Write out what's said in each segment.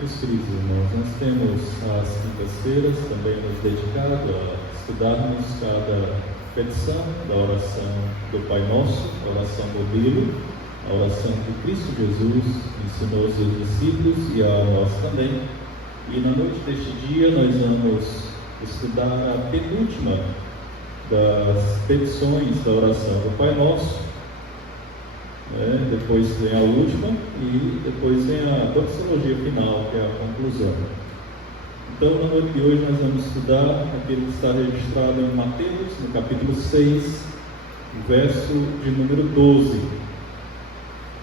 Meus queridos irmãos, nós temos as quintas-feiras também nos dedicado a estudarmos cada petição da oração do Pai Nosso, a oração modelo, a oração que Cristo Jesus ensinou aos seus discípulos e a nós também. E na noite deste dia nós vamos estudar a penúltima das petições da oração do Pai Nosso. Depois vem a última e depois vem a doxologia final, que é a conclusão. Então, na noite de hoje, nós vamos estudar aquele que está registrado em Mateus, no capítulo 6, verso de número 12.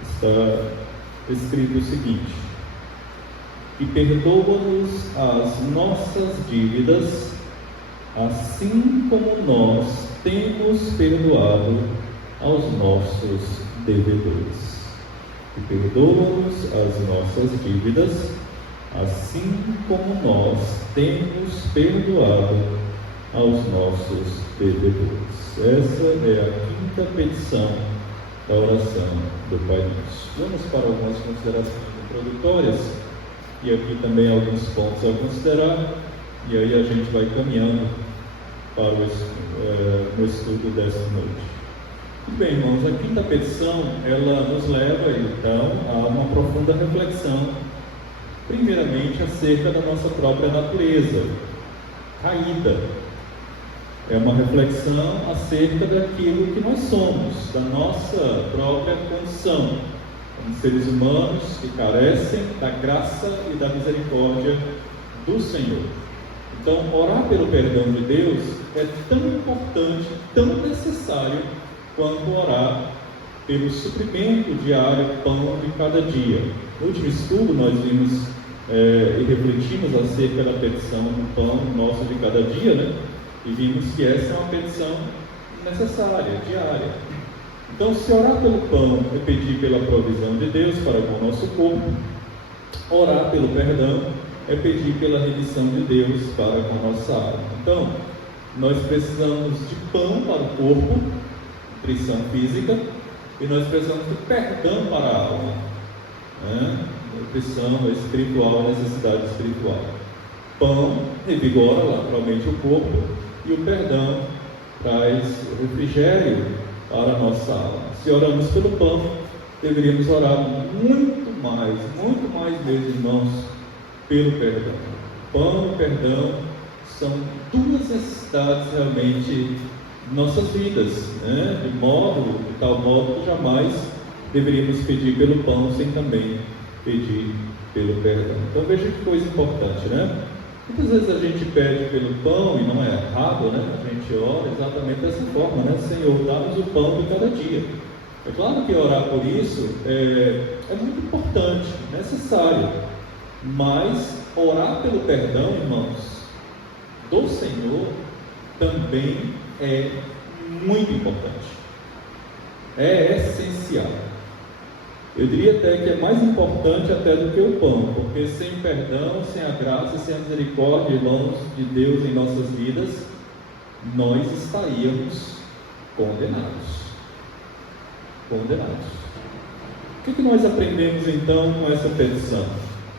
Está escrito o seguinte: e perdoa-nos as nossas dívidas, assim como nós temos perdoado aos nossos devedores. E perdoa-nos as nossas dívidas, assim como nós temos perdoado aos nossos devedores. Essa é a quinta petição da oração do Pai Nosso. Vamos para algumas considerações introdutórias e aqui também alguns pontos a considerar, e aí a gente vai caminhando para o estudo desta noite. Muito bem, irmãos, a quinta petição, ela nos leva, então, a uma profunda reflexão, primeiramente, acerca da nossa própria natureza caída. É uma reflexão acerca daquilo que nós somos, da nossa própria condição, como seres humanos que carecem da graça e da misericórdia do Senhor. Então, orar pelo perdão de Deus é tão importante, tão necessário, quanto orar pelo suprimento diário, pão de cada dia. No último estudo nós vimos e refletimos acerca da petição do pão nosso de cada dia, né? E vimos que essa é uma petição necessária, diária. Então, se orar pelo pão é pedir pela provisão de Deus para com o nosso corpo, orar pelo perdão é pedir pela remissão de Deus para com a nossa alma. Então, nós precisamos de pão para o corpo, nutrição física, e nós precisamos de perdão para a alma, nutrição espiritual, necessidade espiritual. Pão revigora naturalmente o corpo, e o perdão traz refrigério para a nossa alma. Se oramos pelo pão, deveríamos orar muito mais mesmo, irmãos, pelo perdão. Pão e perdão são duas necessidades realmente nossas vidas, de tal modo que jamais deveríamos pedir pelo pão sem também pedir pelo perdão. Então veja que coisa importante, Muitas vezes a gente pede pelo pão, e não é errado, A gente ora exatamente dessa forma, Senhor, dá-nos o pão de cada dia. É claro que orar por isso é muito importante, necessário, mas orar pelo perdão, irmãos, do Senhor também é muito importante, é essencial. Eu diria até que é mais importante até do que o pão, porque sem perdão, sem a graça e sem a misericórdia, irmãos, de Deus em nossas vidas, nós estaríamos condenados. O que nós aprendemos então com essa petição?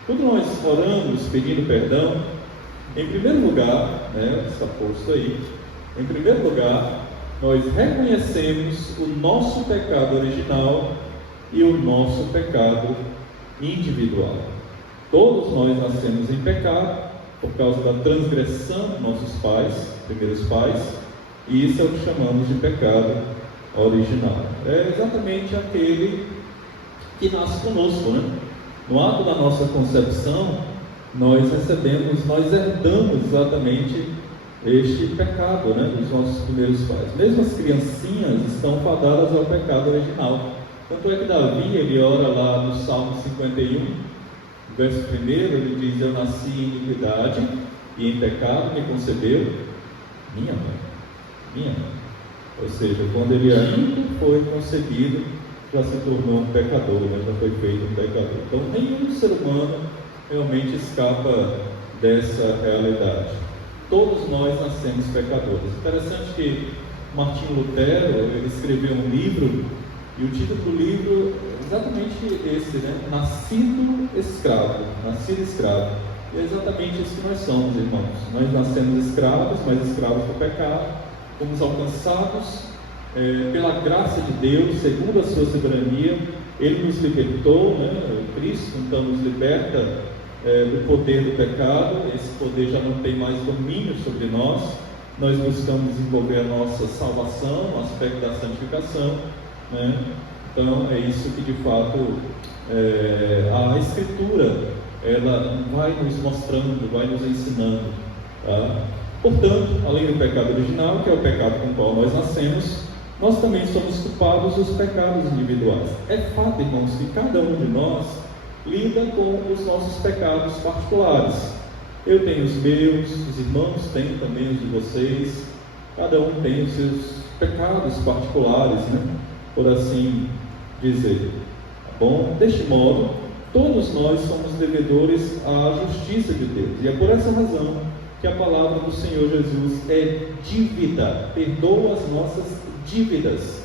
Quando nós oramos pedindo perdão, em primeiro lugar, está posto aí, em primeiro lugar, nós reconhecemos o nosso pecado original e o nosso pecado individual. Todos nós nascemos em pecado por causa da transgressão dos nossos pais, primeiros pais, e isso é o que chamamos de pecado original. É exatamente aquele que nasce conosco, No ato da nossa concepção, nós herdamos exatamente este pecado, dos nossos primeiros pais. Mesmo as criancinhas estão fadadas ao pecado original. Tanto é que Davi, ele ora lá no Salmo 51, verso 1, ele diz: eu nasci em iniquidade e em pecado me concebeu minha mãe. Ou seja, quando ele ainda foi concebido, já se tornou um pecador, já foi feito um pecador. Então nenhum ser humano realmente escapa dessa realidade. Todos nós nascemos pecadores. Interessante que Martinho Lutero, ele escreveu um livro E o título do livro é exatamente esse, né? Nascido escravo. Nascido escravo. E é exatamente isso que nós somos, irmãos. Nós nascemos escravos, mas escravos do pecado. Fomos alcançados pela graça de Deus, segundo a sua soberania. Ele nos libertou, né? Cristo então nos liberta do poder do pecado. Esse poder já não tem mais domínio sobre nós. Nós buscamos desenvolver a nossa salvação, o aspecto da santificação, né? Então é isso que de fato a Escritura ela vai nos mostrando, vai nos ensinando, tá? Portanto, além do pecado original, que é o pecado com o qual nós nascemos, nós também somos culpados dos pecados individuais. É fato, irmãos, que cada um de nós lida com os nossos pecados particulares. Eu tenho os meus, os irmãos têm também os de vocês, cada um tem os seus pecados particulares, né? Por assim dizer. Tá bom? Deste modo, todos nós somos devedores à justiça de Deus. E é por essa razão que a palavra do Senhor Jesus é dívida, perdoa as nossas dívidas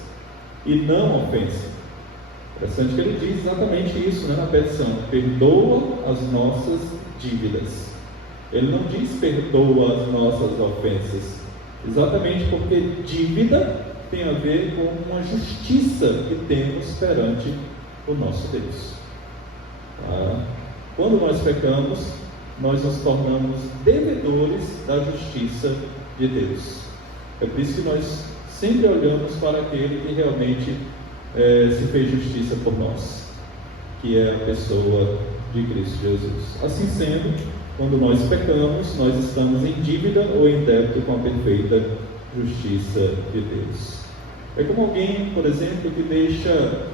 e não ofensa. Interessante que ele diz exatamente isso, né, na petição: perdoa as nossas dívidas. Ele não diz perdoa as nossas ofensas, exatamente porque dívida tem a ver com uma justiça que temos perante o nosso Deus. Quando nós pecamos, nós nos tornamos devedores da justiça de Deus. É por isso que nós sempre olhamos para aquele que realmente se fez justiça por nós, que é a pessoa de Cristo Jesus. Assim sendo, quando nós pecamos, nós estamos em dívida ou em débito com a perfeita justiça de Deus. É como alguém, por exemplo, que deixa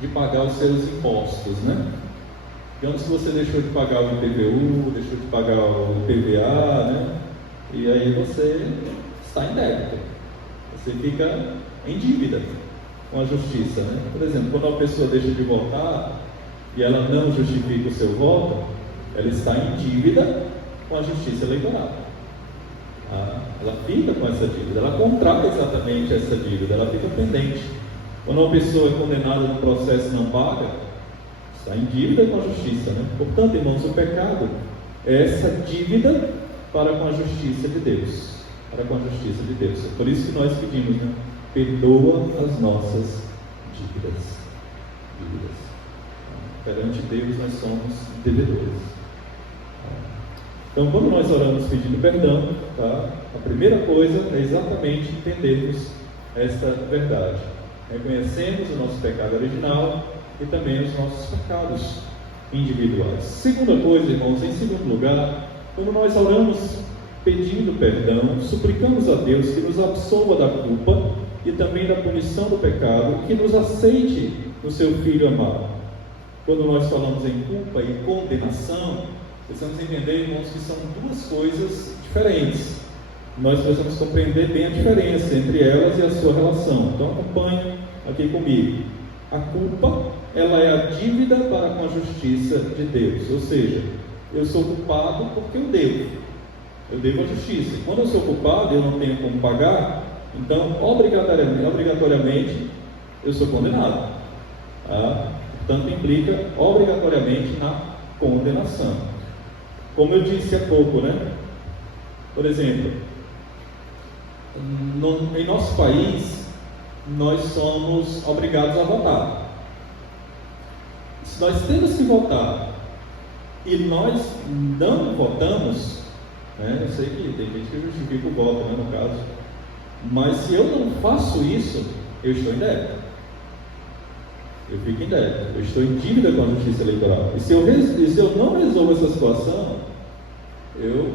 de pagar os seus impostos, né? Digamos que você deixou de pagar o IPVU, deixou de pagar o IPVA, né? E aí você está em débito, você fica em dívida com a justiça, né? Por exemplo, quando uma pessoa deixa de votar e ela não justifica o seu voto, ela está em dívida com a justiça eleitoral. Ela fica com essa dívida, ela contrata exatamente essa dívida, ela fica pendente. Quando uma pessoa é condenada no processo e não paga, está em dívida com a justiça, né? Portanto, irmãos, o pecado é essa dívida para com a justiça de Deus, para com a justiça de Deus. É por isso que nós pedimos, né? Perdoa as nossas dívidas. Perante Deus nós somos devedores. Então, quando nós oramos pedindo perdão, tá? A primeira coisa é exatamente entendermos esta verdade. Reconhecemos o nosso pecado original e também os nossos pecados individuais. Segunda coisa, irmãos, em segundo lugar, quando nós oramos pedindo perdão, suplicamos a Deus que nos absolva da culpa e também da punição do pecado, e que nos aceite no seu Filho amado. Quando nós falamos em culpa e condenação, precisamos entender, irmãos, que são duas coisas diferentes. Nós precisamos compreender bem a diferença entre elas e a sua relação. Então acompanhe aqui comigo. A culpa, ela é a dívida para com a justiça de Deus. Ou seja, eu sou culpado porque eu devo. Eu devo a justiça. Quando eu sou culpado e eu não tenho como pagar, então obrigatoriamente eu sou condenado. Portanto, implica obrigatoriamente na condenação. Como eu disse há pouco, né? Por exemplo, em nosso país, nós somos obrigados a votar. Se nós temos que votar e nós não votamos, né? Eu sei que tem gente que justifica o voto, né, no caso, mas se eu não faço isso, eu estou em débito. Eu fico em débito, eu estou em dívida com a justiça eleitoral. E se eu não resolvo essa situação, eu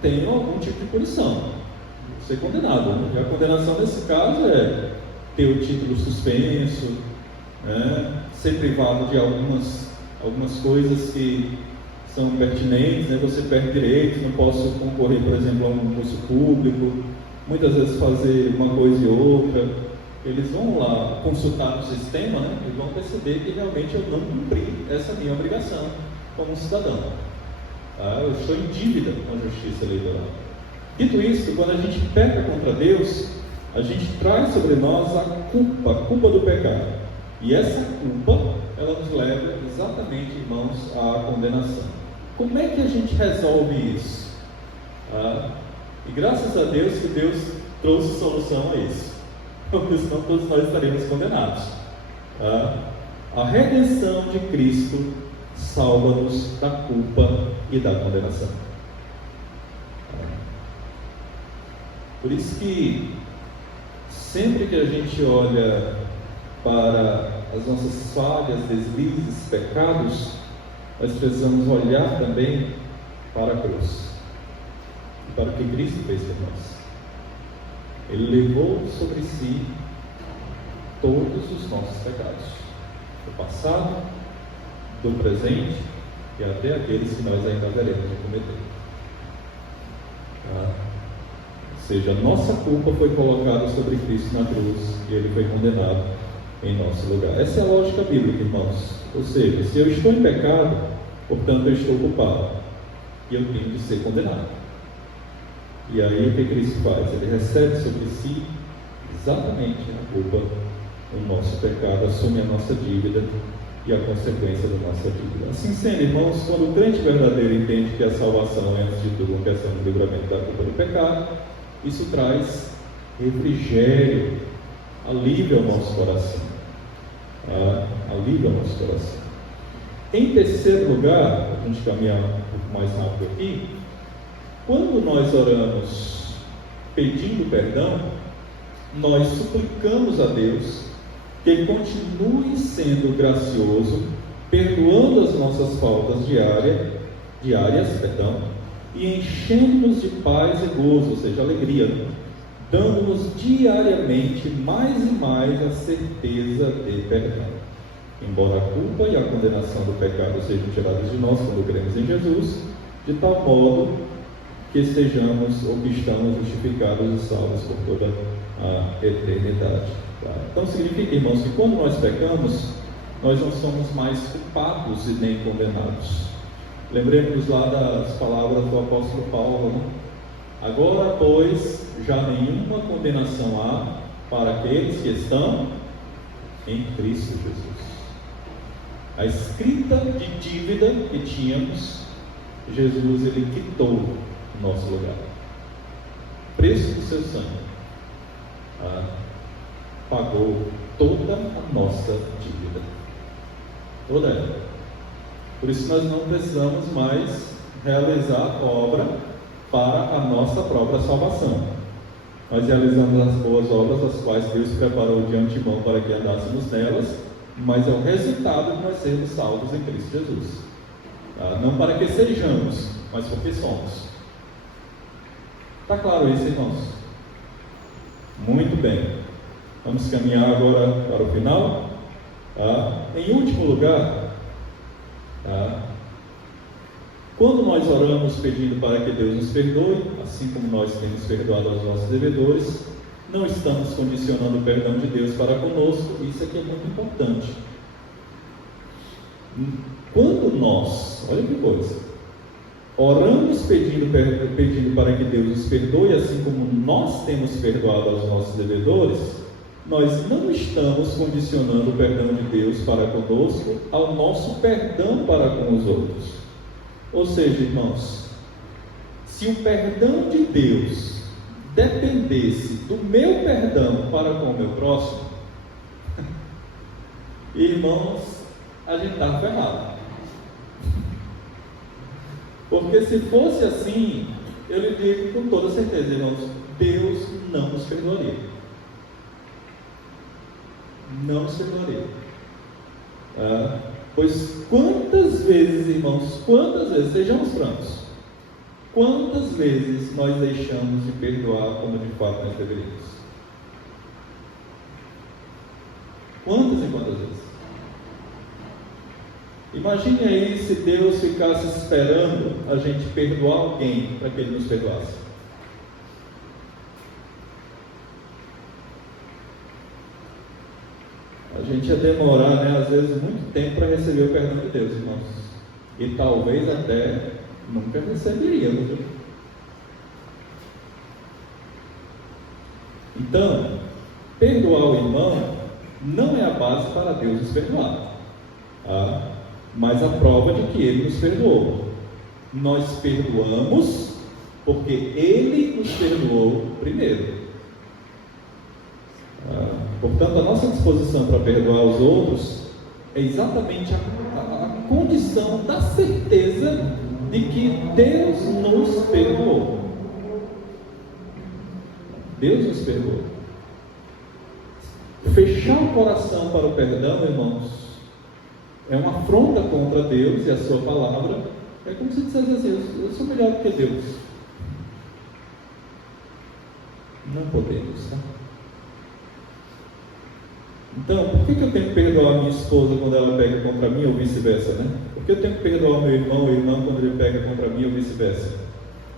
tenho algum tipo de punição, vou ser condenado, né? E a condenação nesse caso é ter o título suspenso, né? Ser privado de algumas coisas que são pertinentes, né? Você perde direitos, não posso concorrer, por exemplo, a um concurso público, muitas vezes fazer uma coisa e outra. Eles vão lá consultar no sistema, né? E vão perceber que realmente eu não cumpri essa minha obrigação como cidadão. Eu estou em dívida com a justiça eleitoral. Dito isso, quando a gente peca contra Deus, a gente traz sobre nós a culpa do pecado. E essa culpa, ela nos leva exatamente, irmãos, à condenação. Como é que a gente resolve isso? E graças a Deus que Deus trouxe solução a isso, porque senão todos nós estaremos condenados. A redenção de Cristo salva-nos da culpa e da condenação. Por isso que sempre que a gente olha para as nossas falhas, deslizes, pecados, nós precisamos olhar também para a cruz e para o que Cristo fez por nós. Ele levou sobre si todos os nossos pecados, do passado, do presente e até aqueles que nós ainda veremos de cometer. Ou seja, a nossa culpa foi colocada sobre Cristo na cruz e Ele foi condenado em nosso lugar. Essa é a lógica bíblica, irmãos. Ou seja, se eu estou em pecado, portanto eu estou culpado e eu tenho de ser condenado. E aí o que Cristo faz? Ele recebe sobre si exatamente a culpa, o nosso pecado, assume a nossa dívida e a consequência da nossa dívida. Assim sendo, irmãos, quando o crente verdadeiro entende que a salvação é, antes de tudo, uma questão de livramento da culpa do pecado, isso traz refrigério, alívio ao nosso coração. Alívio ao nosso coração. Em terceiro lugar, a gente caminhar um pouco mais rápido aqui, quando nós oramos pedindo perdão, nós suplicamos a Deus que continue sendo gracioso, perdoando as nossas faltas diárias, e enchendo-nos de paz e gozo, ou seja, alegria, dando-nos diariamente mais e mais a certeza de perdão. Embora a culpa e a condenação do pecado sejam tiradas de nós quando cremos em Jesus, de tal modo que estejamos ou que estamos justificados e salvos por toda a eternidade. Então significa, irmãos, que quando nós pecamos, nós não somos mais culpados e nem condenados. Lembremos lá das palavras do apóstolo Paulo, né? Agora, pois, já nenhuma condenação há para aqueles que estão em Cristo Jesus. A escrita de dívida que tínhamos, Jesus, Ele quitou o nosso lugar. Preço do seu sangue. Pagou toda a nossa dívida. Toda ela. Por isso nós não precisamos mais realizar obra para a nossa própria salvação. Nós realizamos as boas obras, as quais Deus preparou de antemão para que andássemos nelas, mas é o resultado de nós sermos salvos em Cristo Jesus. Não para que sejamos, mas porque somos. Está claro isso, irmãos? Muito bem. Vamos caminhar agora para o final. Em último lugar, quando nós oramos pedindo para que Deus nos perdoe, assim como nós temos perdoado aos nossos devedores, não estamos condicionando o perdão de Deus para conosco. Isso aqui é muito importante. Quando nós, olha que coisa, oramos pedindo para que Deus nos perdoe, assim como nós temos perdoado aos nossos devedores, nós não estamos condicionando o perdão de Deus para conosco ao nosso perdão para com os outros. Ou seja, irmãos, se o perdão de Deus dependesse do meu perdão para com o meu próximo, irmãos, a gente está ferrado. Porque se fosse assim, eu lhe digo com toda certeza, irmãos, Deus não nos perdoaria. Não nos perdoaria. Pois quantas vezes, irmãos, sejamos francos, quantas vezes nós deixamos de perdoar como de fato nós deveríamos? Quantas e quantas vezes? Imagine aí se Deus ficasse esperando a gente perdoar alguém para que Ele nos perdoasse. A gente ia demorar, às vezes, muito tempo para receber o perdão de Deus, irmãos. E talvez até nunca receberíamos. Então, perdoar o irmão não é a base para Deus nos perdoar, tá? Mas a prova de que Ele nos perdoou. Nós perdoamos porque Ele nos perdoou primeiro. Portanto, a nossa disposição para perdoar os outros é exatamente a condição da certeza de que Deus nos perdoou. Deus nos perdoou. Fechar o coração para o perdão, irmãos, é uma afronta contra Deus e a sua palavra. É como se dissesse assim: eu sou melhor do que Deus. Não podemos, tá? Então, por que eu tenho que perdoar a minha esposa quando ela pega contra mim ou vice-versa, né? Por que eu tenho que perdoar meu irmão ou irmã quando ele pega contra mim ou vice-versa?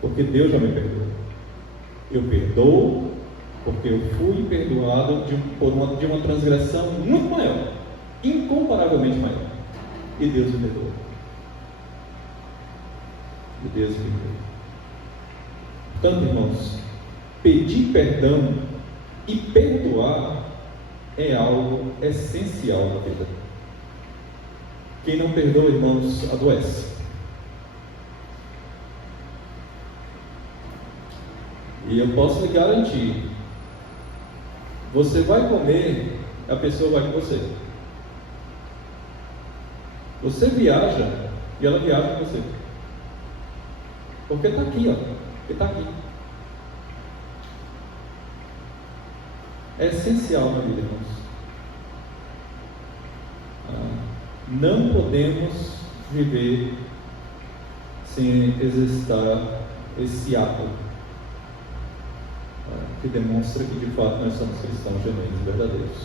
Porque Deus já me perdoou. Eu perdoo porque eu fui perdoado de uma transgressão muito maior, incomparavelmente maior. E Deus me perdoou. E Deus me perdoou. Portanto, irmãos, pedir perdão e perdoar é algo essencial na vida. Quem não perdoa, irmãos, adoece. E eu posso lhe garantir, você vai comer, a pessoa vai com você. Você viaja e ela viaja com você. Porque está aqui, ó. Porque está aqui. É essencial na vida, irmãos. Não podemos viver sem exercitar esse ato que demonstra que de fato nós somos cristãos genuínos e verdadeiros.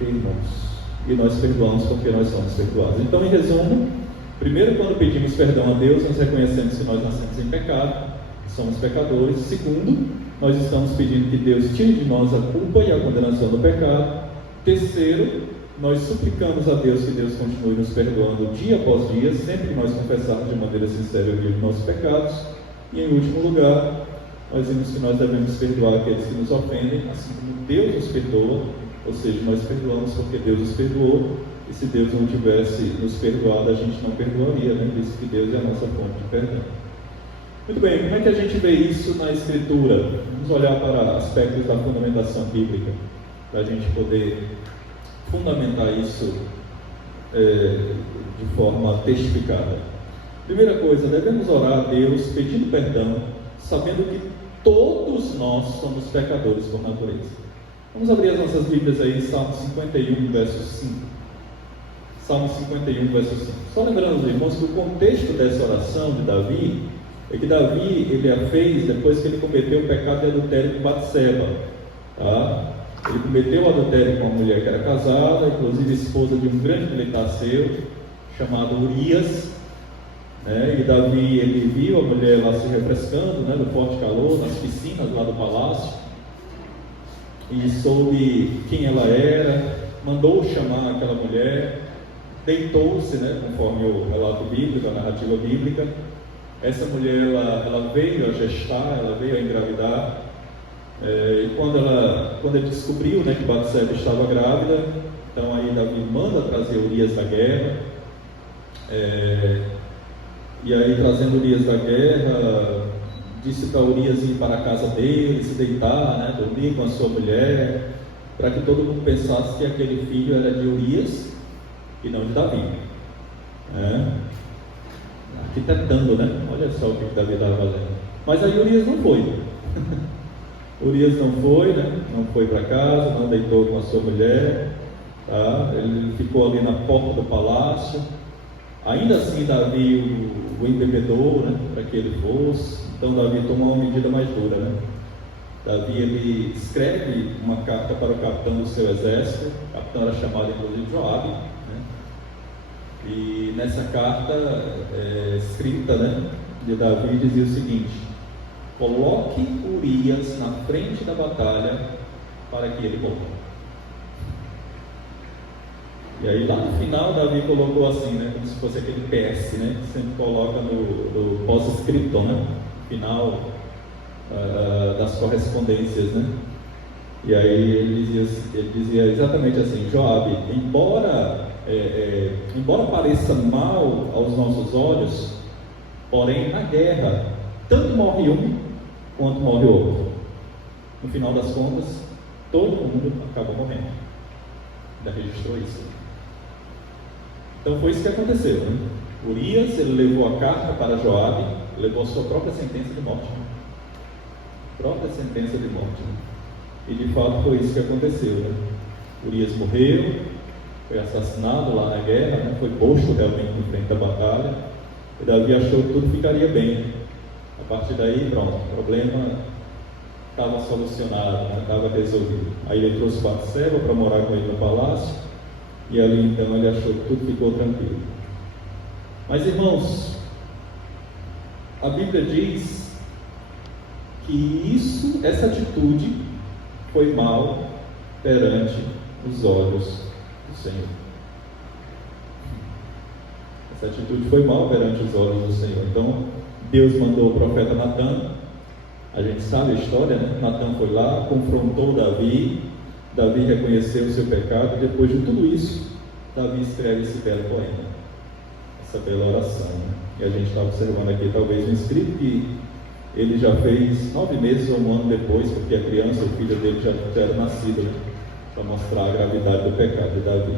Irmãos, e nós perdoamos porque nós somos perdoados. Então, em resumo, primeiro, quando pedimos perdão a Deus, nós reconhecemos que nós nascemos em pecado, somos pecadores. Segundo, nós estamos pedindo que Deus tire de nós a culpa e a condenação do pecado. Terceiro, nós suplicamos a Deus que Deus continue nos perdoando dia após dia, sempre que nós confessarmos de maneira sincera e humilde nossos pecados. E em último lugar, nós vimos que nós devemos perdoar aqueles que nos ofendem, assim como Deus nos perdoa, ou seja, nós perdoamos porque Deus nos perdoou, e se Deus não tivesse nos perdoado, a gente não perdoaria, né? Visto que Deus é a nossa fonte de perdão. Muito bem, como é que a gente vê isso na Escritura? Vamos olhar para aspectos da fundamentação bíblica, para a gente poder fundamentar isso de forma testificada. Primeira coisa, devemos orar a Deus pedindo perdão, sabendo que todos nós somos pecadores por natureza. Vamos abrir as nossas Bíblias aí, Salmo 51, verso 5. Salmo 51, verso 5. Só lembrando, irmãos, que o contexto dessa oração de Davi é que Davi, ele a fez depois que ele cometeu o pecado de adultério com Batseba, tá? Ele cometeu o adultério com uma mulher que era casada, inclusive esposa de um grande militar seu, chamado Urias, né? E Davi, ele viu a mulher lá se refrescando, né, no forte calor, nas piscinas lá do palácio, e soube quem ela era, mandou chamar aquela mulher, deitou-se, né, conforme o relato bíblico, a narrativa bíblica. Essa mulher, ela veio a gestar, ela veio a engravidar, e quando ele descobriu, né, que Batseba estava grávida, então aí Davi manda trazer Urias da guerra, e aí trazendo Urias da guerra, disse para Urias ir para a casa dele, se deitar, né, dormir com a sua mulher, para que todo mundo pensasse que aquele filho era de Urias e não de Davi, né? Arquitetando, né? Olha só o que Davi estava fazendo. Mas aí Urias não foi. Urias não foi, né? Não foi para casa, não deitou com a sua mulher, tá? Ele ficou ali na porta do palácio. Ainda assim, Davi o embebedou, né? Para que ele fosse. Então, Davi tomou uma medida mais dura, né? Davi, ele escreve uma carta para o capitão do seu exército. O capitão era chamado, inclusive, Joabe, né? E nessa carta escrita, né, de Davi, dizia o seguinte: coloque Urias na frente da batalha para que ele morra. E aí lá no final Davi colocou assim, né, como se fosse aquele PS, né, que sempre coloca no pós-scriptum, né, final das correspondências, né? E aí ele dizia exatamente assim: Joabe, embora pareça mal aos nossos olhos, porém na guerra tanto morre um quanto morre o outro. No final das contas, todo mundo acaba morrendo. Ainda registrou isso. Então foi isso que aconteceu, né? Urias, ele levou a carta para Joabe, levou a sua própria sentença de morte. Própria sentença de morte. E de fato foi isso que aconteceu, né? Urias morreu, foi assassinado lá na guerra, né? Foi posto realmente em frente à batalha, e Davi achou que tudo ficaria bem. A partir daí, pronto, o problema estava solucionado, né? Estava resolvido. Aí ele trouxe Batseba para morar com ele no palácio, e ali então ele achou que tudo ficou tranquilo. Mas irmãos, a Bíblia diz que essa atitude foi mal perante os olhos do Senhor. Essa atitude foi mal perante os olhos do Senhor. Então, Deus mandou o profeta Natã. A gente sabe a história, né? Natã foi lá, confrontou Davi. Davi reconheceu o seu pecado. E depois de tudo isso, Davi escreve esse belo poema, essa bela oração, né? E a gente está observando aqui talvez um escrito que ele já fez 9 meses ou um ano depois, porque a criança, o filho dele já era nascido, né? Para mostrar a gravidade do pecado de Davi.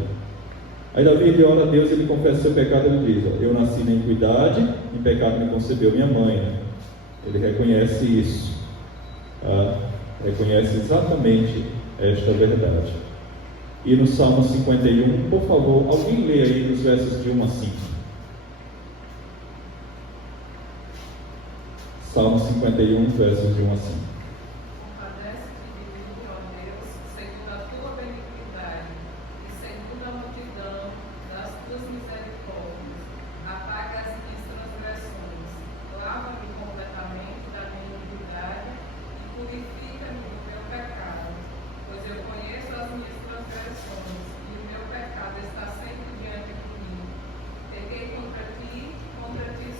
Aí Davi, ele ora a Deus, ele confessa o seu pecado, ele diz: eu nasci na iniquidade, em pecado me concebeu minha mãe, né? Ele reconhece isso, reconhece exatamente esta verdade. E no Salmo 51, por favor, alguém lê aí nos versos de 1 a 5. Salmo 51, versos de 1 a 5. Compadece-te de mim, ó Deus, segundo a tua benignidade e segundo a multidão das tuas misericórdias. Apaga as minhas transgressões, lava-me completamente da minha iniquidade e purifica-me do meu pecado, pois eu conheço as minhas transgressões e o meu pecado está sempre diante de mim. Pequei contra ti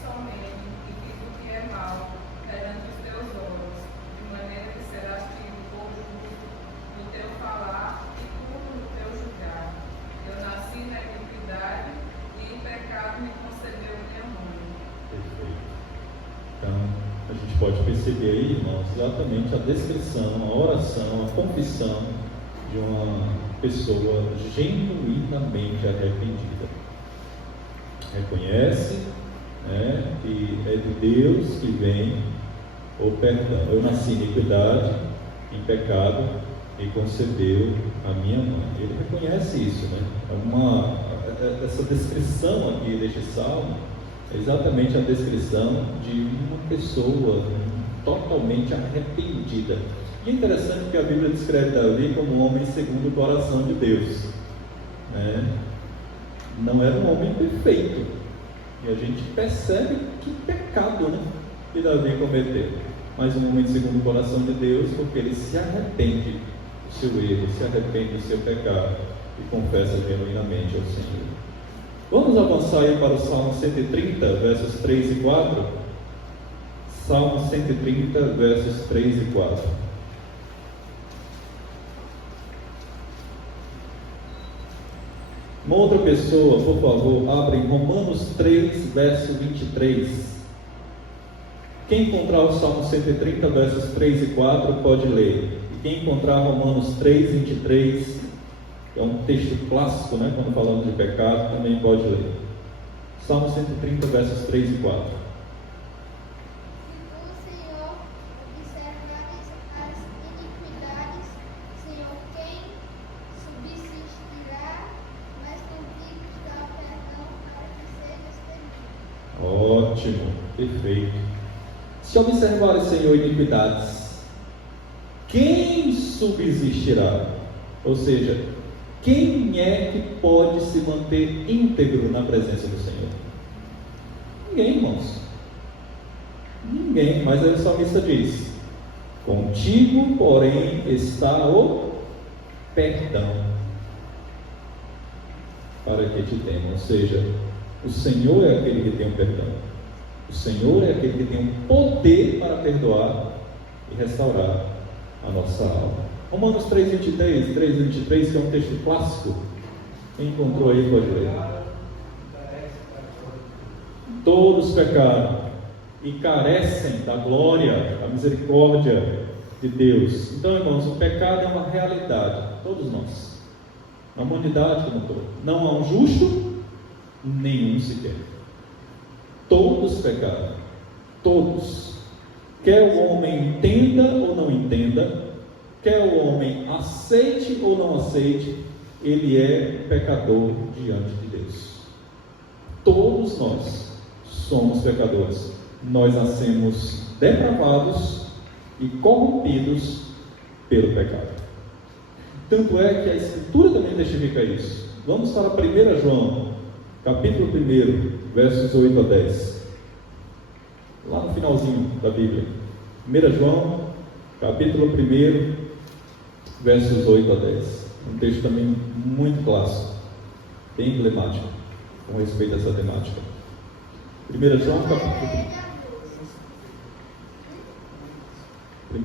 somente, e fiz o que é mal perante os teus olhos, de maneira que serás tido por justo no teu falar e puro no teu julgar. Eu nasci na iniquidade e em pecado me concebeu minha mãe. Perfeito. Então, a gente pode perceber aí, irmãos, exatamente a descrição, a oração, a confissão de uma pessoa genuinamente arrependida. Reconhece, né, que é de Deus que vem o perdão. Eu nasci em iniquidade, em pecado, e concebeu a minha mãe. Ele reconhece isso, né? Essa descrição aqui deste salmo é exatamente a descrição de uma pessoa totalmente arrependida. E é interessante que a Bíblia descreve Davi como um homem segundo o coração de Deus, né? Não era um homem perfeito, e a gente percebe que pecado, né, que Davi cometeu, mas um homem segundo o coração de Deus, porque ele se arrepende do seu erro, se arrepende do seu pecado e confessa genuinamente ao Senhor. Vamos avançar aí para o Salmo 130, versos 3 e 4. Salmo 130, versos 3 e 4. Uma outra pessoa, por favor, abre em Romanos 3, verso 23. Quem encontrar o Salmo 130, versos 3 e 4, pode ler. E quem encontrar Romanos 3, 23, que é um texto clássico, né, quando falamos de pecado, também pode ler. Salmo 130, versos 3 e 4. Ótimo, perfeito. Se observarem, Senhor, iniquidades, quem subsistirá? Ou seja, quem é que pode se manter íntegro na presença do Senhor? Ninguém, irmãos. Ninguém, mas aí o salmista diz: contigo, porém, está o perdão, para que te temam. Ou seja, o Senhor é aquele que tem o perdão. O Senhor é aquele que tem o poder para perdoar e restaurar a nossa alma. Romanos 3:23, que é um texto clássico. Quem encontrou aí pode ler. Todos pecaram e carecem da glória, da misericórdia de Deus. Então, irmãos, o pecado é uma realidade, todos nós, na humanidade como um todo. Não há um justo, nenhum sequer. Todos pecaram, todos. Quer o homem entenda ou não entenda, quer o homem aceite ou não aceite, ele é pecador diante de Deus. Todos nós somos pecadores. Nós nascemos depravados e corrompidos pelo pecado. Tanto é que a Escritura também testifica isso. Vamos para 1 João, capítulo 1, versos 8 a 10. Lá no finalzinho da Bíblia. 1 João, capítulo 1, versos 8 a 10. Um texto também muito clássico, bem emblemático, com respeito a essa temática. 1 João, capítulo 1,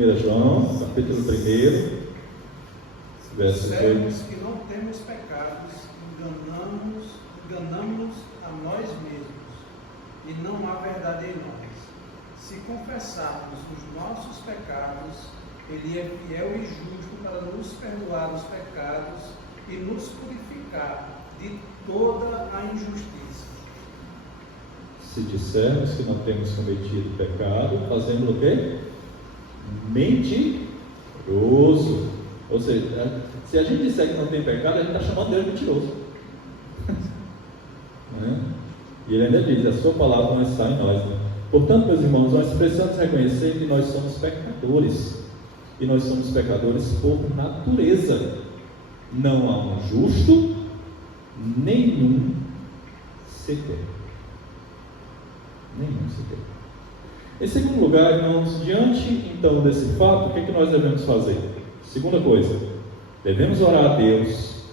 versos 8. Sabemos que não temos pecados, enganamos a nós mesmos, e não há verdade em nós. Se confessarmos os nossos pecados, Ele é fiel e justo para nos perdoar os pecados e nos purificar de toda a injustiça. Se dissermos que não temos cometido pecado, fazemos o quê? Mentiroso. Ou seja, se a gente disser que não tem pecado, a gente está chamando Deus de mentiroso. Né? E ele ainda diz: a sua palavra não está em nós. Né? Portanto, meus irmãos, nós precisamos reconhecer que nós somos pecadores. E nós somos pecadores por natureza. Não há um justo, nenhum sequer. Nenhum sequer. Em segundo lugar, irmãos, diante então desse fato, o que nós devemos fazer? Segunda coisa, devemos orar a Deus,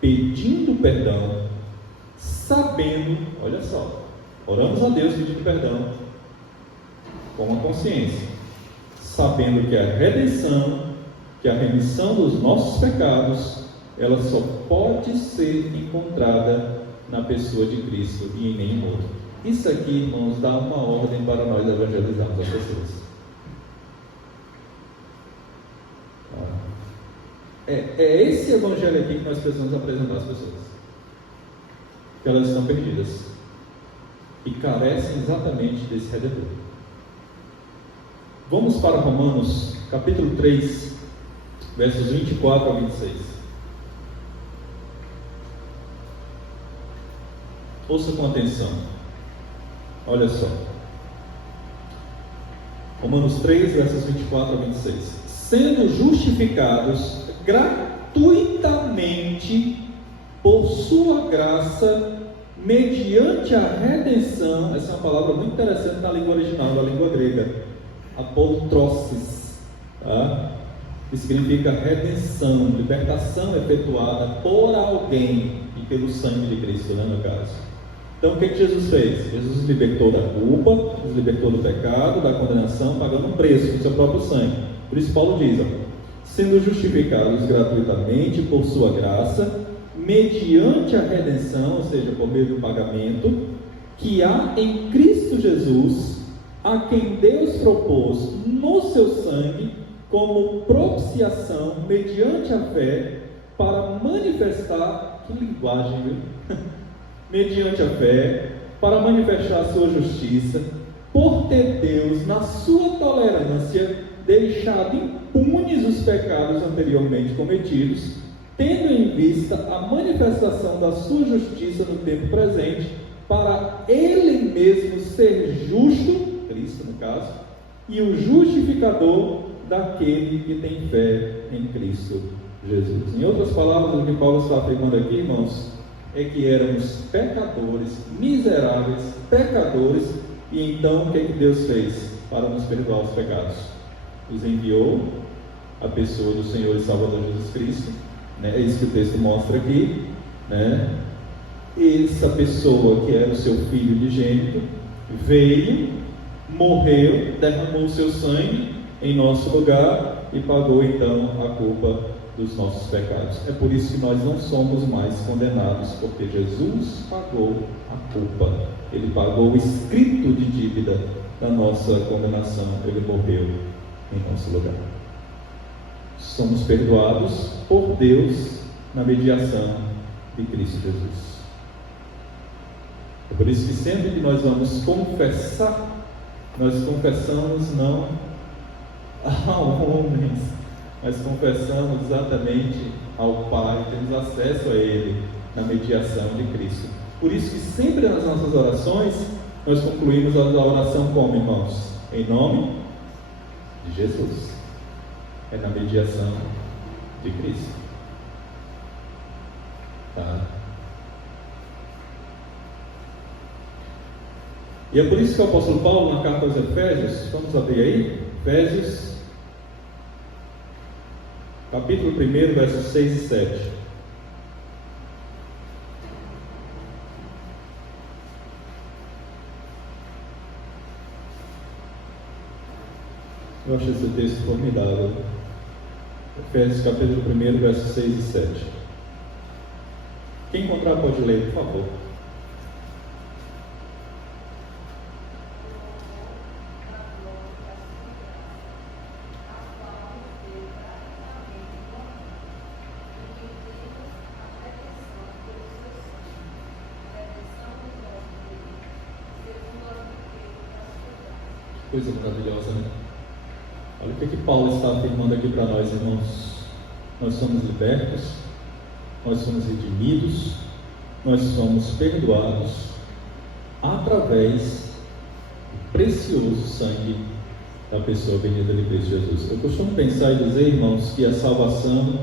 pedindo perdão, sabendo, olha só, oramos a Deus pedindo perdão, com a consciência, sabendo que a redenção, que a remissão dos nossos pecados, ela só pode ser encontrada na pessoa de Cristo e em nenhum outro. Isso aqui, irmãos, dá uma ordem para nós evangelizarmos as pessoas. É esse evangelho aqui que nós precisamos apresentar às pessoas. Que elas estão perdidas e carecem exatamente desse redentor. Vamos para Romanos, capítulo 3, versos 24 a 26. Ouça com atenção. Olha só. Romanos 3, versos 24 a 26. Sendo justificados gratuitamente por sua graça, mediante a redenção. Essa é uma palavra muito interessante na língua original, na língua grega. Apotrosis, tá? Que significa redenção, libertação efetuada por alguém e pelo sangue de Cristo, né, no caso. Então, o que Jesus fez? Jesus nos libertou da culpa, nos libertou do pecado, da condenação, pagando um preço com seu próprio sangue. Por isso Paulo diz, sendo justificados gratuitamente por sua graça, mediante a redenção, ou seja, por meio do pagamento, que há em Cristo Jesus, a quem Deus propôs no seu sangue, como propiciação, mediante a fé, para manifestar, que linguagem, viu? Mediante a fé, para manifestar a sua justiça, por ter Deus, na sua tolerância, deixado impunes os pecados anteriormente cometidos, tendo em vista a manifestação da sua justiça no tempo presente, para Ele mesmo ser justo, Cristo no caso, e o justificador daquele que tem fé em Cristo Jesus. Em outras palavras, o que Paulo está afirmando aqui, irmãos, é que éramos pecadores, miseráveis, pecadores, e então o que Deus fez para nos perdoar os pecados? Nos enviou a pessoa do Senhor e Salvador Jesus Cristo, né? É isso que o texto mostra aqui, né? Essa pessoa que era o seu filho unigênito veio, morreu, derramou o seu sangue em nosso lugar e pagou então a culpa dos nossos pecados. É por isso que nós não somos mais condenados, porque Jesus pagou a culpa. Ele pagou o escrito de dívida da nossa condenação. Ele morreu em nosso lugar. Somos perdoados por Deus na mediação de Cristo Jesus. É por isso que sempre que nós vamos confessar, nós confessamos não a homens, mas confessamos exatamente ao Pai, temos acesso a Ele na mediação de Cristo. Por isso que sempre nas nossas orações, nós concluímos a oração como, irmãos? Em nome de Jesus. É na mediação de Cristo. Tá? E é por isso que o apóstolo Paulo, na carta aos Efésios, vamos abrir aí, Efésios, capítulo 1, versos 6 e 7. Eu acho esse texto formidável. Efésios capítulo 1, versos 6 e 7. Quem encontrar pode ler, por favor. Coisa maravilhosa, né? Olha o que Paulo está afirmando aqui para nós, irmãos. Nós somos libertos, nós somos redimidos, nós somos perdoados através do precioso sangue da pessoa bendita de Cristo Jesus. Eu costumo pensar e dizer, irmãos, que a salvação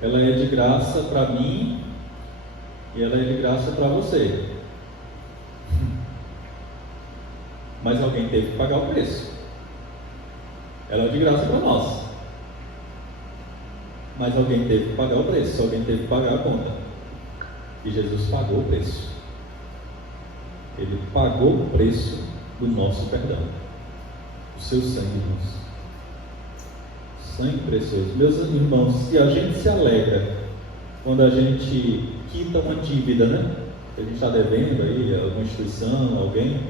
ela é de graça para mim e ela é de graça para você. Mas alguém teve que pagar o preço. Ela é de graça para nós. Mas alguém teve que pagar o preço. Alguém teve que pagar a conta. E Jesus pagou o preço. Ele pagou o preço do nosso perdão. O seu sangue, irmãos. Sangue precioso. Meus irmãos, se a gente se alegra quando a gente quita uma dívida, né? Que a gente está devendo aí, alguma instituição, alguém.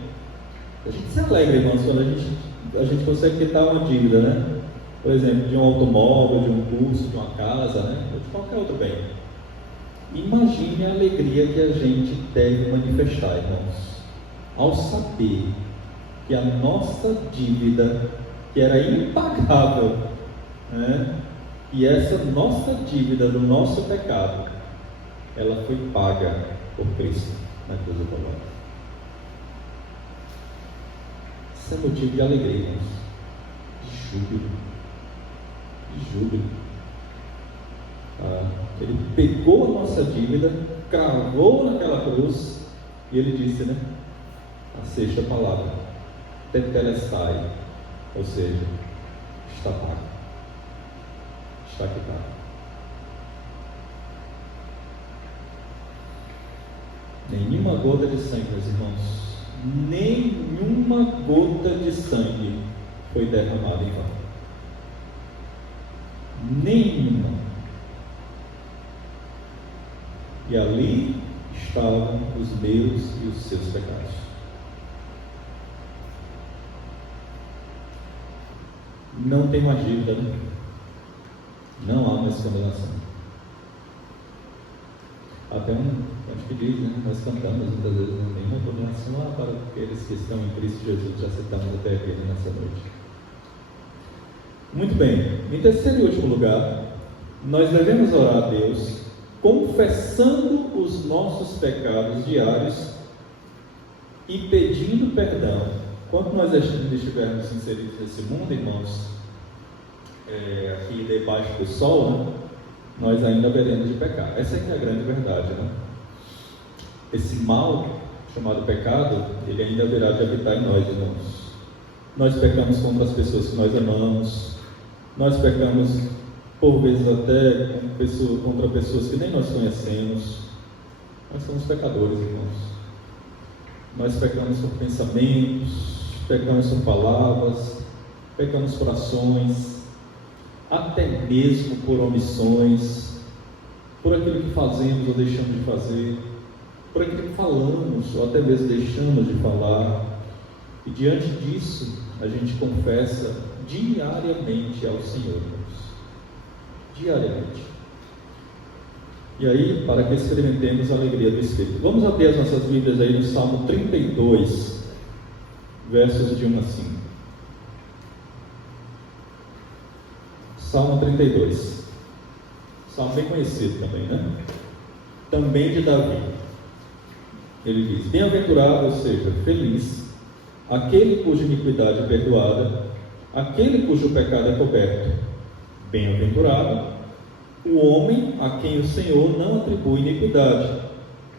A gente se alegra, irmãos, quando a gente consegue quitar uma dívida, né? Por exemplo, de um automóvel, de um curso, de uma casa, né? Ou de qualquer outro bem. Imagine a alegria que a gente deve manifestar, irmãos, ao saber que a nossa dívida, que era impagável, né? E essa nossa dívida do nosso pecado, ela foi paga por Cristo na cruz do Calvário. Isso é motivo de alegria, irmãos, de júbilo, de júbilo. Ele pegou a nossa dívida, cravou naquela cruz e ele disse, né? A sexta palavra, tetelestai, ou seja, está pago, está quitado. Nenhuma gota de sangue, meus irmãos, nenhuma gota de sangue foi derramada em vão. Nenhuma. E ali estavam os meus e os seus pecados. Não tem mais dívida, né? Não há mais condenação. Até acho que diz, né? Nós cantamos muitas vezes, não tem uma condenação para aqueles que estão em Cristo Jesus. Já citamos até aqui nessa noite. Muito bem. Em terceiro e último lugar, nós devemos orar a Deus confessando os nossos pecados diários e pedindo perdão. Quando nós estivermos inseridos nesse mundo, irmãos, aqui debaixo do sol, né? Nós ainda veremos de pecar. Essa é que é a grande verdade, né? Esse mal chamado pecado, ele ainda haverá de habitar em nós, irmãos. Nós pecamos contra as pessoas que nós amamos. Nós pecamos, por vezes, até contra pessoas que nem nós conhecemos. Nós somos pecadores, irmãos. Nós pecamos por pensamentos, pecamos por palavras, pecamos por ações, até mesmo por omissões, por aquilo que fazemos ou deixamos de fazer, por aquilo que falamos ou até mesmo deixamos de falar. E diante disso, a gente confessa diariamente ao Senhor, irmãos. Diariamente. E aí, para que experimentemos a alegria do Espírito. Vamos abrir as nossas Bíblias aí no Salmo 32, versos de 1 a 5. Salmo 32. Salmo bem conhecido também, né? Também de Davi. Ele diz: bem-aventurado, ou seja, feliz, aquele cuja iniquidade é perdoada, aquele cujo pecado é coberto. Bem-aventurado o homem a quem o Senhor não atribui iniquidade,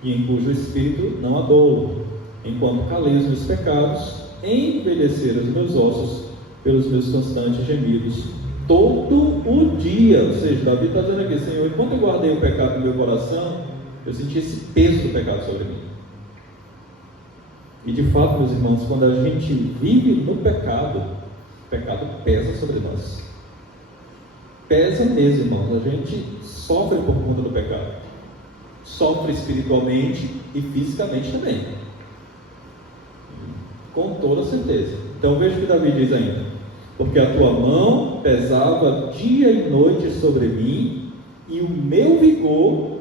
e em cujo espírito não há dolo. Enquanto calei os meus pecados, envelheceram os meus ossos pelos meus constantes gemidos todo o dia. Ou seja, Davi está dizendo aqui: Senhor, enquanto eu guardei o pecado no meu coração, eu senti esse peso do pecado sobre mim. E de fato, meus irmãos, quando a gente vive no pecado, o pecado pesa sobre nós. Pesa mesmo, irmãos. A gente sofre por conta do pecado. Sofre espiritualmente e fisicamente também. Com toda certeza. Então veja o que Davi diz ainda: porque a tua mão pesava dia e noite sobre mim, e o meu vigor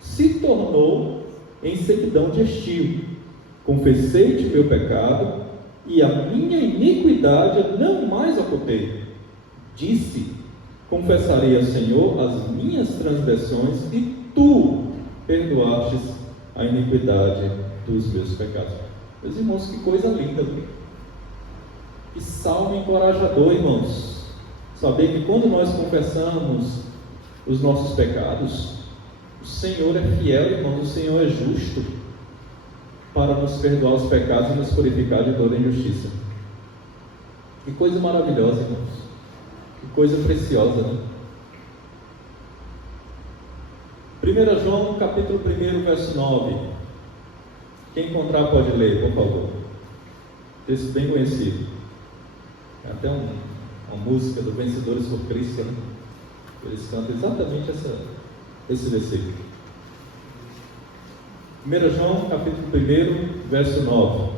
se tornou em sequidão de estio. Confessei-te meu pecado, e a minha iniquidade não mais ocultei. Disse: confessarei ao Senhor as minhas transgressões, e tu perdoastes a iniquidade dos meus pecados. Meus irmãos, que coisa linda, que salmo encorajador, irmãos. Saber que quando nós confessamos os nossos pecados, o Senhor é fiel, irmãos, o Senhor é justo para nos perdoar os pecados e nos purificar de toda injustiça. Que coisa maravilhosa, irmãos. Que coisa preciosa, né? 1 João, capítulo 1, verso 9. Quem encontrar pode ler, por favor. Texto bem conhecido. É até uma música do Vencedores por Cristo, né? Eles cantam exatamente esse versículo. 1 João, capítulo 1, verso 9.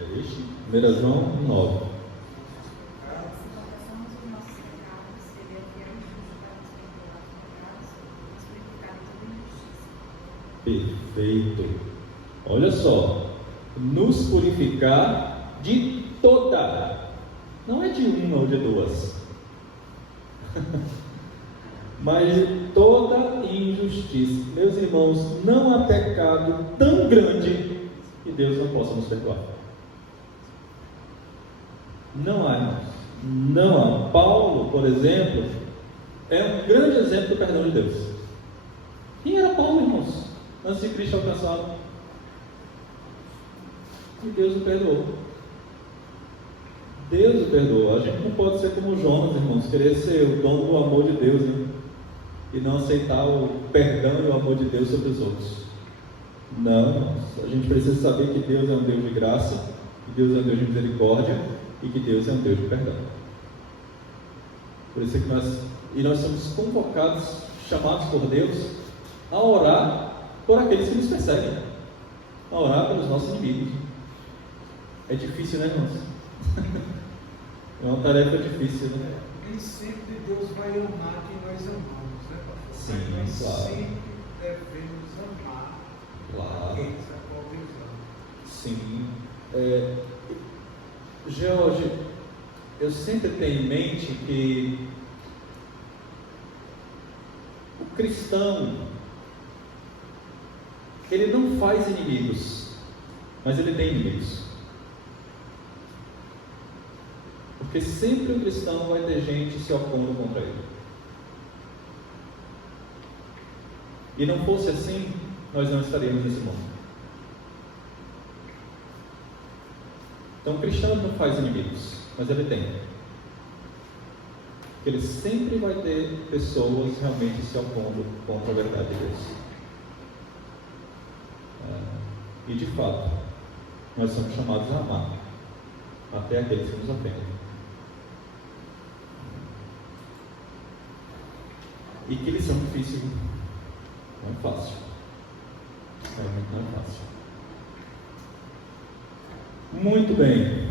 É este? 1 João 9. Perfeito. Olha só, nos purificar de toda, não é de uma ou de duas, mas de toda injustiça. Meus irmãos, não há pecado tão grande que Deus não possa nos perdoar. Não há, irmãos. Não há. Paulo, por exemplo, é um grande exemplo do perdão de Deus. Quem era Paulo, irmãos? Antes de Cristo alcançado, e Deus o perdoou. Deus o perdoou. A gente não pode ser como Jonas, irmãos, querer ser o dono do amor de Deus, né? E não aceitar o perdão e o amor de Deus sobre os outros. Não, irmãos. A gente precisa saber que Deus é um Deus de graça, que Deus é um Deus de misericórdia e que Deus é um Deus de perdão. Por isso é que nós somos convocados, chamados por Deus a orar por aqueles que nos perseguem, a orar pelos nossos inimigos. É difícil, né, irmãos? É uma tarefa difícil, né? Nem sempre Deus vai amar quem nós amamos, né, pastor? Sim, nós claro. sempre devemos amar aqueles a qual Deus ama. Sim. George, eu sempre tenho em mente que o cristão, ele não faz inimigos, mas ele tem inimigos. Porque sempre o cristão vai ter gente se opondo contra ele. E não fosse assim, nós não estaríamos nesse mundo. Então o cristão não faz inimigos, mas ele tem. que ele sempre vai ter pessoas realmente se opondo contra a verdade de Deus. E de fato, nós somos chamados a amar até aqueles que nos ofendem. E que lição difícil, não é fácil. Realmente não é fácil. Muito bem.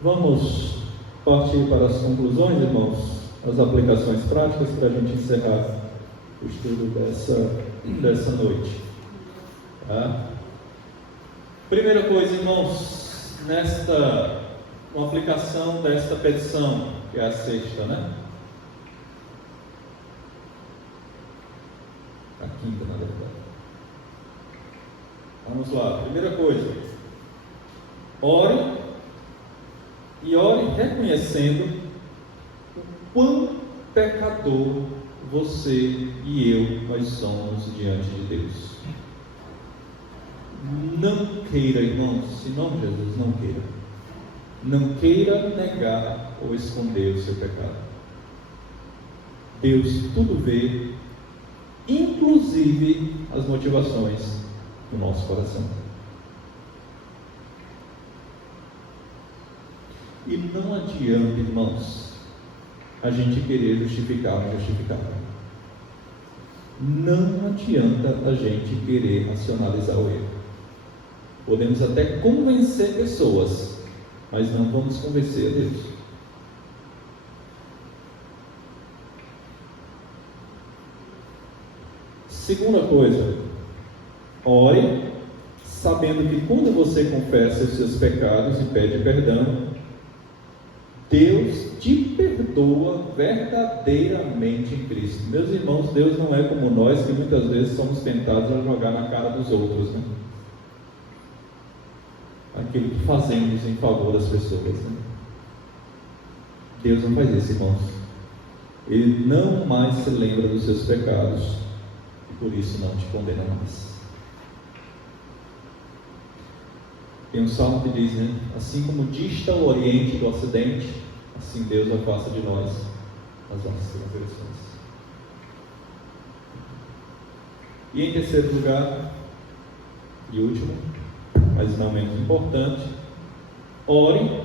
Vamos partir para as conclusões, irmãos, as aplicações práticas para a gente encerrar o estudo dessa noite. Tá? Primeira coisa, irmãos, uma aplicação desta petição, que é a sexta, né? A quinta, na verdade. Vamos lá, primeira coisa, ore reconhecendo o quão pecador você e eu, nós somos diante de Deus. Não queira, irmãos, em nome de Jesus, não queira. Não queira negar ou esconder o seu pecado. Deus tudo vê, inclusive as motivações do nosso coração. E não adianta, irmãos, a gente querer justificar o injustificável. Não adianta a gente querer racionalizar o erro. Podemos até convencer pessoas, mas não vamos convencer a Deus. Segunda coisa, ore sabendo que quando você confessa os seus pecados e pede perdão, Deus te perdoa verdadeiramente em Cristo. Meus irmãos, Deus não é como nós, que muitas vezes somos tentados a jogar na cara dos outros, né? Aquilo que fazemos em favor das pessoas, né? Deus não faz isso, irmãos. Ele não mais se lembra dos seus pecados e por isso não te condena mais. Tem um salmo que diz, né? Assim como dista o Oriente do Ocidente, assim Deus afasta de nós as nossas transgressões. E em terceiro lugar, e último, mas não menos importante, ore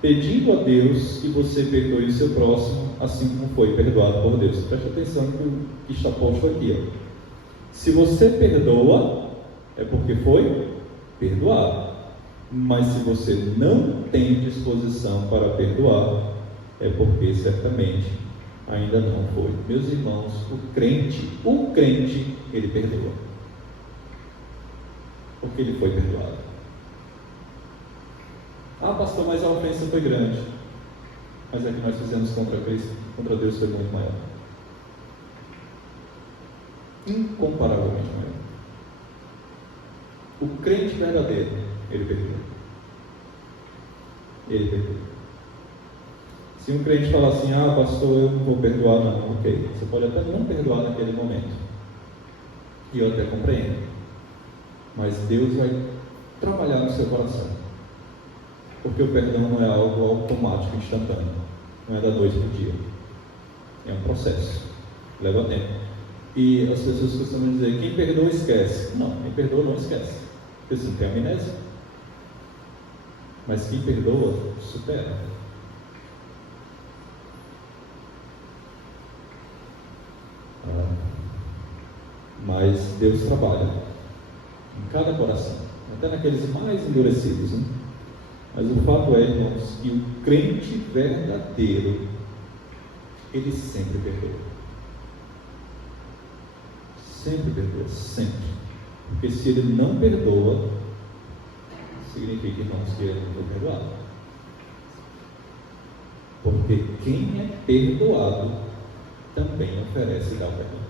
pedindo a Deus que você perdoe o seu próximo, assim como foi perdoado por Deus. Preste atenção no que está posto aqui, ó. Se você perdoa, é porque foi perdoado. Mas se você não tem disposição para perdoar, é porque certamente ainda não foi. Meus irmãos, o crente, ele perdoa. Porque ele foi perdoado. Ah, pastor, mas a ofensa foi grande. Mas a que nós fizemos contra Cristo, contra Deus, foi muito maior. Incomparavelmente maior. O crente verdadeiro, ele perdoa. Ele perdoa. Se um crente falar assim, ah, pastor, eu não vou perdoar, não, ok. Você pode até não perdoar naquele momento. E eu até compreendo. Mas Deus vai trabalhar no seu coração. Porque o perdão não é algo automático, instantâneo. Não é da noite para o dia. É um processo. Leva tempo. E as pessoas costumam dizer, quem perdoa esquece. Não, quem perdoa não esquece. Porque assim, tem amnésia. Mas quem perdoa, supera. Mas Deus trabalha em cada coração, até naqueles mais endurecidos, né? Mas o fato é, irmãos, que o crente verdadeiro, ele sempre perdoa. Sempre perdoa, sempre. Porque se ele não perdoa, significa, irmãos, que ele não foi perdoado. Porque quem é perdoado também oferece e dá o perdão.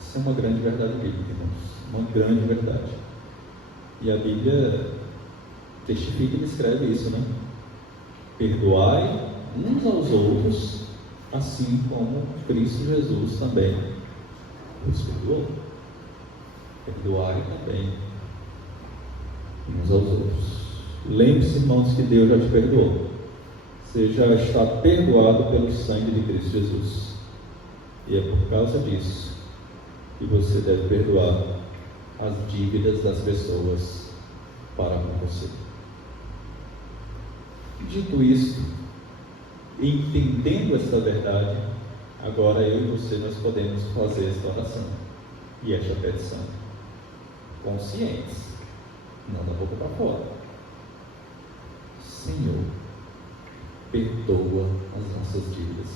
Isso é uma grande verdade bíblica, irmãos. Uma grande verdade. E a Bíblia testifica e descreve isso, né? Perdoai uns aos outros, assim como Cristo Jesus também nos perdoou. Perdoai também uns aos outros. Lembre-se, irmãos, que Deus já te perdoou. Você já está perdoado pelo sangue de Cristo Jesus. E é por causa disso que você deve perdoar as dívidas das pessoas para com você. Dito isto, entendendo essa verdade, agora eu e você nós podemos fazer esta oração e esta petição conscientes, não da boca para fora. Senhor, perdoa as nossas dívidas,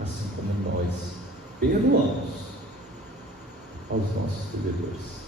assim como nós perdoamos aos nossos devedores.